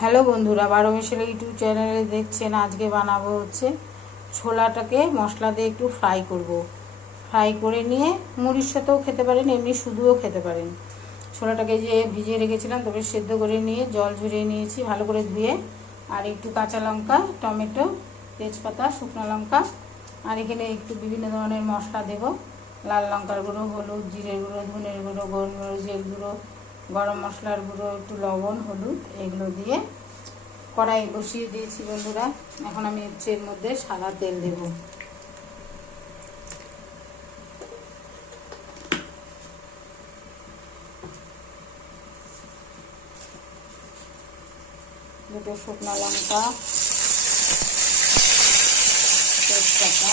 Hello বন্ধুরা, 12 মিশালি YouTube চ্যানেলে দেখছেন। আজকে বানাবো হচ্ছে ছোলাটাকে মশলা দিয়ে একটু ফ্রাই করব। ফ্রাই করে নিয়ে মুড়ির সাথেও খেতে পারেন, এমনি শুধুও খেতে পারেন। ছোলাটাকে যে ভিজিয়ে রেখেছিলাম, তবে সেদ্ধ করে নিয়ে জল ঝরিয়ে নিয়েছি ভালো করে ধুয়ে। আর একটু কাঁচা লঙ্কা, টমেটো, তেজপাতা, শুকনো লঙ্কা, আর এখানে একটু বিভিন্ন ধরনের মশলা দেব। লাল লঙ্কার গুঁড়ো, হলুদ, জিরের গুঁড়ো, ধনের গুঁড়ো, গোলমরিচের গুঁড়ো, গরম মশলার গুঁড়ো, একটু লবণ, হলুদ, এগুলো দিয়ে কড়াই বসিয়ে দিয়েছি বন্ধুরা। এখন আমি হচ্ছে এর মধ্যে সাদা তেল দেব। দুটো শুকনো লঙ্কা, তেজপাতা,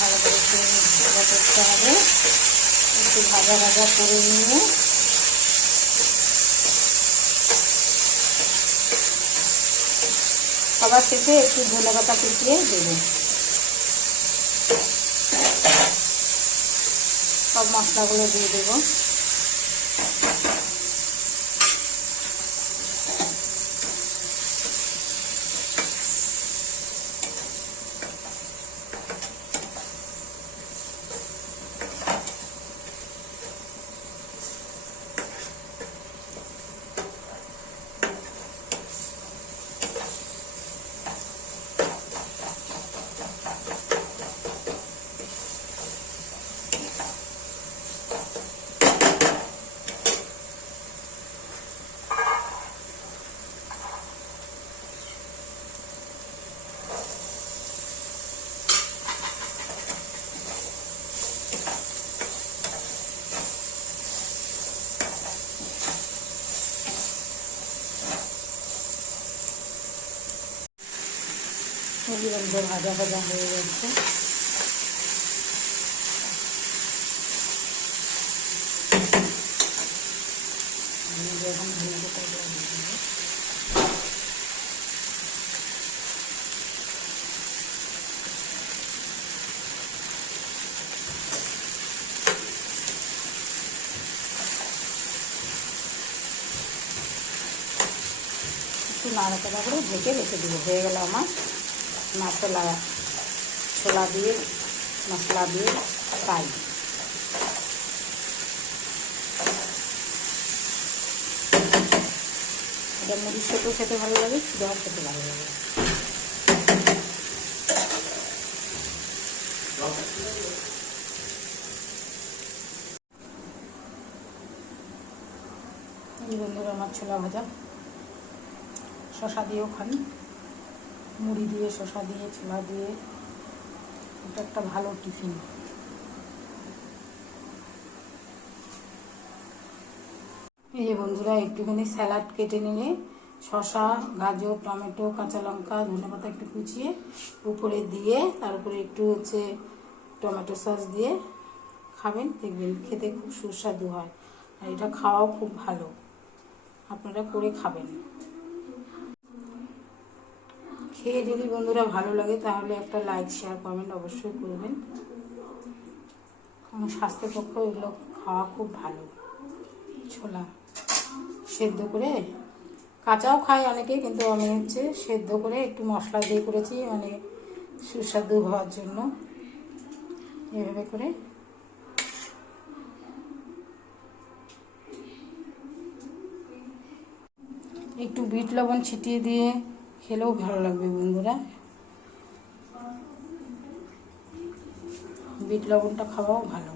ভালো করে করতে হবে। একটু ভাজা ভাজা করে নিয়ে সবার শেষে একটু ধনেপাতা কুচিয়ে দেবো। সব মশলাগুলো দিয়ে দেবো। ভাজা ভাজা হয়ে গেছে। এখন একটু নাড়াচাড়া করে ঢেকে রেখে দেবো। হয়ে গেল আমার মশলা, ছোলা দিয়ে মশলা দিয়ে ফ্রাই। এটা মুড়ির সাথেও খেতে ভালো লাগে, শুধুও খেতে ভালো লাগে। এই বন্ধুরা, আমার ছোলা ভাজা শশা দিয়েও খান, মুড়ি দিয়ে, শশা দিয়ে, ছোলা দিয়ে। এটা একটা ভালো টিফিন। এই যে বন্ধুরা, একটুখানি স্যালাড কেটে নিলে শশা, গাজর, টমেটো, কাঁচা লঙ্কা, ধনেপাতা একটু কুচিয়ে উপরে দিয়ে, তার উপরে একটু হচ্ছে টমেটো সস দিয়ে খাবেন, দেখবেন খেতে খুব সুস্বাদু হয়। আর এটা খাওয়াও খুব ভালো, আপনারা করে খাবেন। খেয়ে যদি বন্ধুরা ভালো লাগে তাহলে একটা লাইক, শেয়ার, কমেন্ট অবশ্যই করবেন। কারণ স্বাস্থ্যের পক্ষে এগুলো খাওয়া খুব ভালো। ছোলা সেদ্ধ করে, কাঁচাও খায় অনেকে, কিন্তু আমি হচ্ছে সেদ্ধ করে একটু মশলা দিয়ে করেছি, মানে সুস্বাদু হওয়ার জন্য। এভাবে করে একটু বিট লবণ ছিটিয়ে দিয়ে খেলেও ভালো লাগবে বন্ধুরা। বিট লবণটা খাওয়াও ভালো।